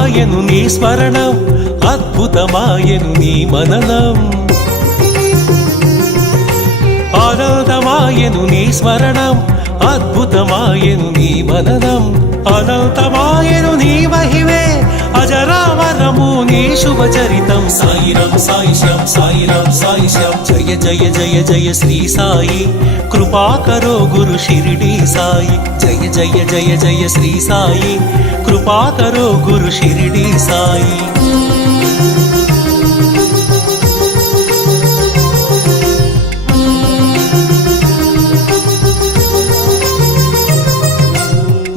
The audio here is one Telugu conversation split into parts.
అద్భుతమాయను నీ స్మరణం, అద్భుతమాయను నీ మననం. ఆనందమాయను నీ స్మరణం, అద్భుతమాయను నీ మననం. అనంతమాయను నీ మహిమే, అజరామరము నీ శుభచరితం. సాయిరం సాయిశ్యాం సాయిరం సాయిశ్యాం, జయ జయ జయ జయ శ్రీ సాయి, కృపాకరో గురు షిరిడి సాయి. జయ జయ జయ జయ శ్రీ సాయి, కృపాకరో గురు షిరిడి సాయి.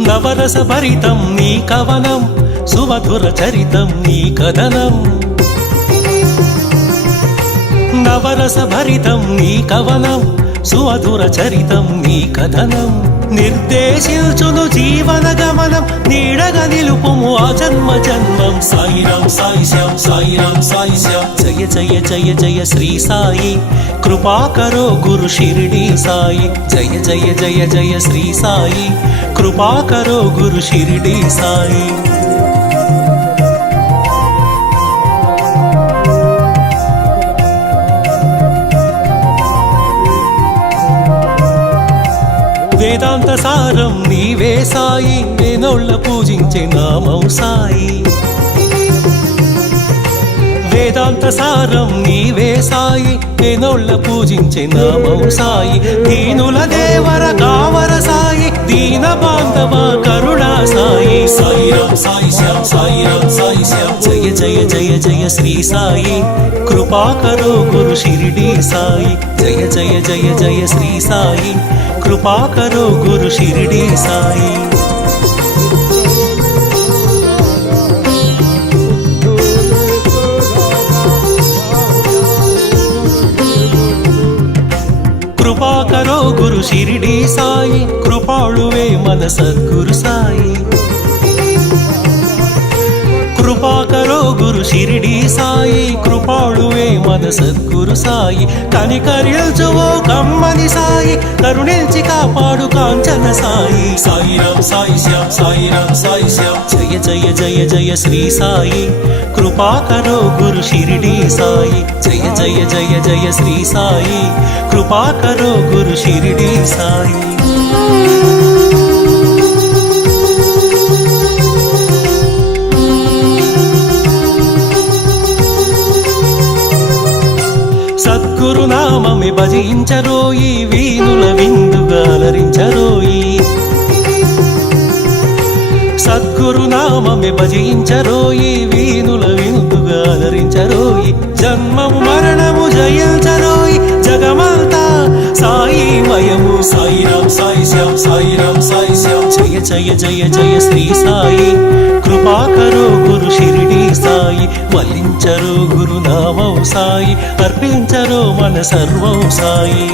నవరస భరితం నీ కవనం, సుమధుర చరితం నీ కథనం. నవరస భరితం నీ కవనం, సుమధుర చరితం నీ కథనం. నిర్దేశించును జీవన గమనం, నీడగా నిలుపుము ఆ జన్మ జన్మం. సాయిరాం సాయిశ్యాం సాయిరాం సాయిశ్యాం, జయ జయ జయ జయ శ్రీ సాయి, కృపాకరో గురు షిరిడి సాయి. జయ జయ జయ జయ శ్రీ సాయి, కృపాకరో గురు షిరిడి సాయి. వేదాంత సారం నీవే సాయి, వేనోళ్ళ పూజించే నామం సాయి. వేదాంత సారం నీవే సాయి, వేనోళ్ళ పూజించే నామం సాయి. దీనుల దేవర కావర సాయి, దీన బాంధవ కరుణా సాయి. సాయిరాం సాయిశ్యాం సాయిరాం సాయిశ్యాం, జయ జయ జయ జయ శ్రీ సాయి, కృపాకరో గురు షిరిడి సాయి. జయ జయ జయ జయ శ్రీ సాయి, కృపాకరో గురు షిరిడి సాయి. కృపాకరో గురు షిరిడి సాయి, కృపాళువే మన సద్గురు సాయి. కృపాకరో గురు షిరిడి సాయి, కృపాళువే మన సద్గురు సాయి. కనికరించువో కమ్మని సాయి, కరుణించి కాపాడు కాంచన సాయి. సాయిరాం సాయిశ్యాం సాయిరాం సాయిశ్యాం, జయ జయ జయ జయ శ్రీ సాయి, కృపాకరో గురు షిరిడి సాయి. జయ జయ జయ జయ శ్రీ సాయి, కృపాకరో గురు షిరిడి సాయి. సద్గురునామమే భజించరోయి, వీణుల విందుగా అలరించరోయి. సద్గురునామమే భజించరోయి, వీణుల విందుగా అలరించరోయి. జన్మము మరణము జయించరోయి, జగమంతా సాయి మయము. సాయిరాం సాయిశ్యాం సాయిరాం సాయిశ్యాం, జయ జయ జయ జయ శ్రీ సాయి, కృపాకరో గురు షిరిడి సాయి. వల్లించరో గురునామం సాయి, అర్పించరో మన సర్వం సాయి.